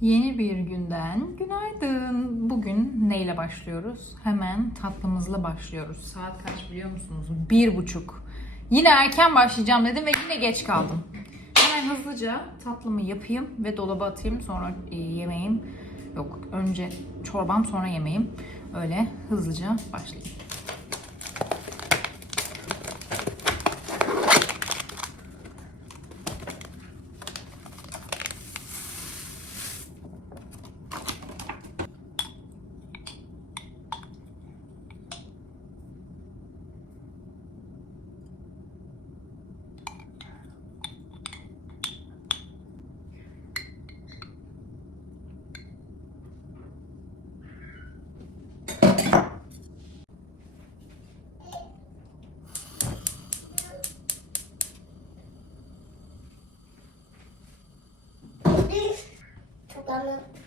Yeni bir günden günaydın. Bugün neyle başlıyoruz? Hemen tatlımızla başlıyoruz. Saat kaç biliyor musunuz? Bir buçuk. Yine erken başlayacağım dedim ve yine geç kaldım. Hemen hızlıca tatlımı yapayım ve dolaba atayım. Sonra e, yemeğim yok. Önce çorbam sonra yemeğim. Öyle hızlıca başlayayım. 달러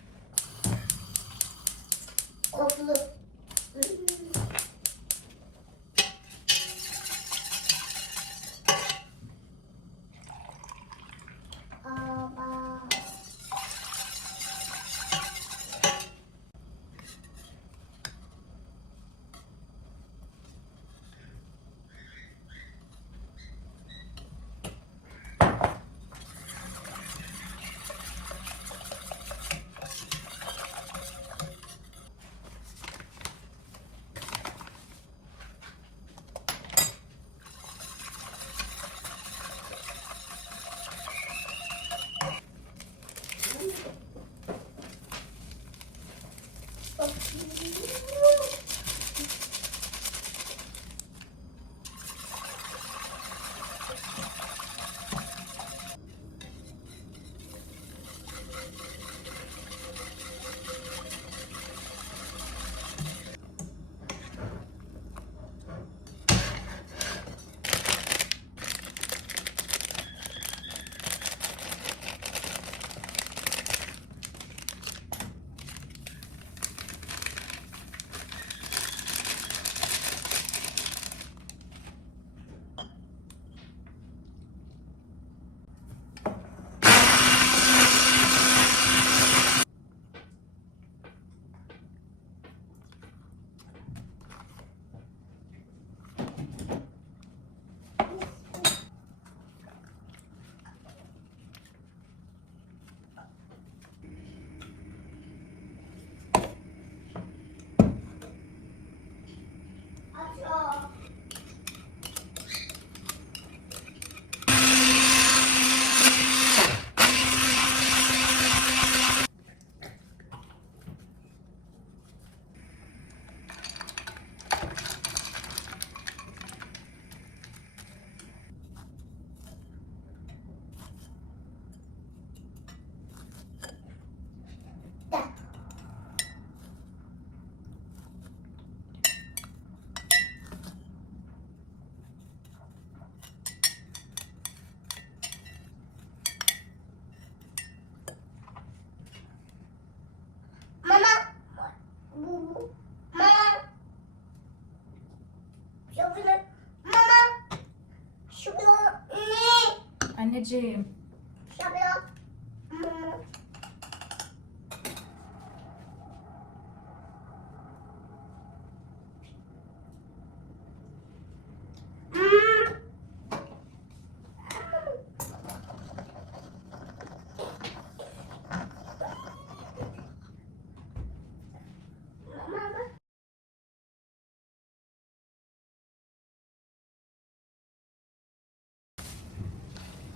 Anneciğim.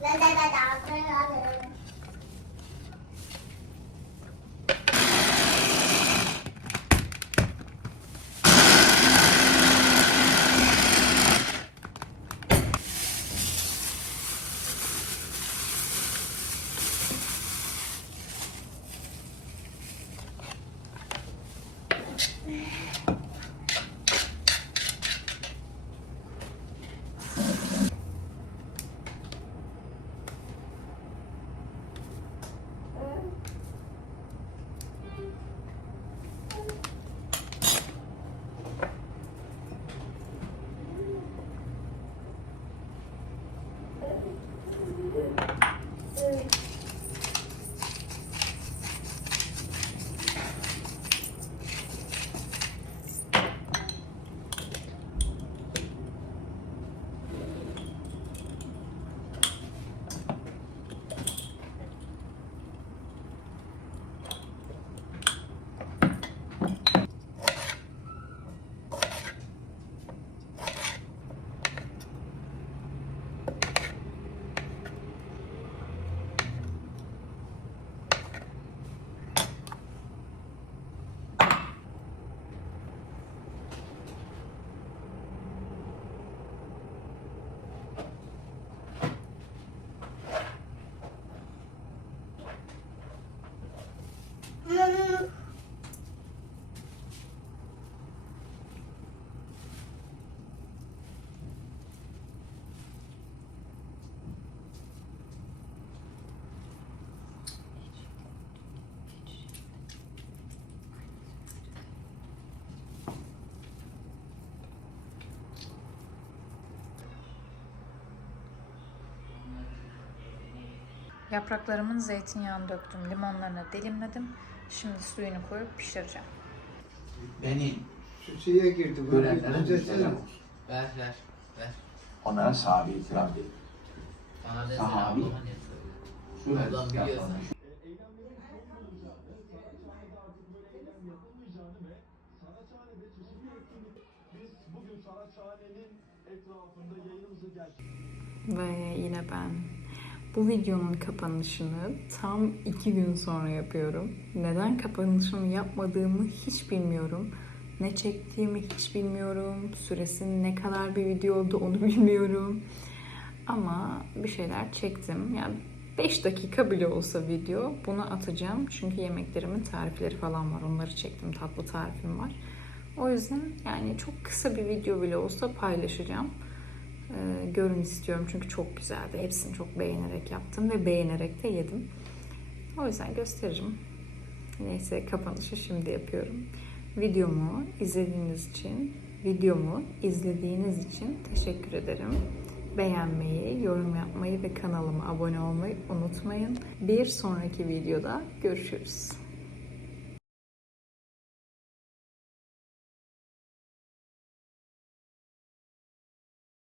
Yeah. Yapraklarımın zeytinyağını döktüm. Limonlarını dilimledim. Şimdi suyunu koyup pişireceğim. Beni Şu şeye girdi. bu görenlere düzeltsene. müjdeler olsun. Ver ver ver. Onlara sahabe itiraf değil. Bana desene Sahabi. ablama Ulan biliyorsun. Ve yine ben. Bu videonun kapanışını tam iki gün sonra yapıyorum. Neden kapanışını yapmadığımı hiç bilmiyorum. Ne çektiğimi hiç bilmiyorum. Süresi ne kadar bir video oldu onu bilmiyorum. Ama bir şeyler çektim. Yani 5 dakika bile olsa video bunu atacağım. Çünkü yemeklerimin tarifleri falan var. Onları çektim. Tatlı tarifim var. O yüzden yani çok kısa bir video bile olsa paylaşacağım. Ee, görün istiyorum çünkü çok güzeldi. Hepsini çok beğenerek yaptım ve beğenerek de yedim. O yüzden gösteririm. Neyse kapanışı şimdi yapıyorum. Videomu izlediğiniz için, videomu izlediğiniz için teşekkür ederim. Beğenmeyi, yorum yapmayı ve kanalıma abone olmayı unutmayın. Bir sonraki videoda görüşürüz.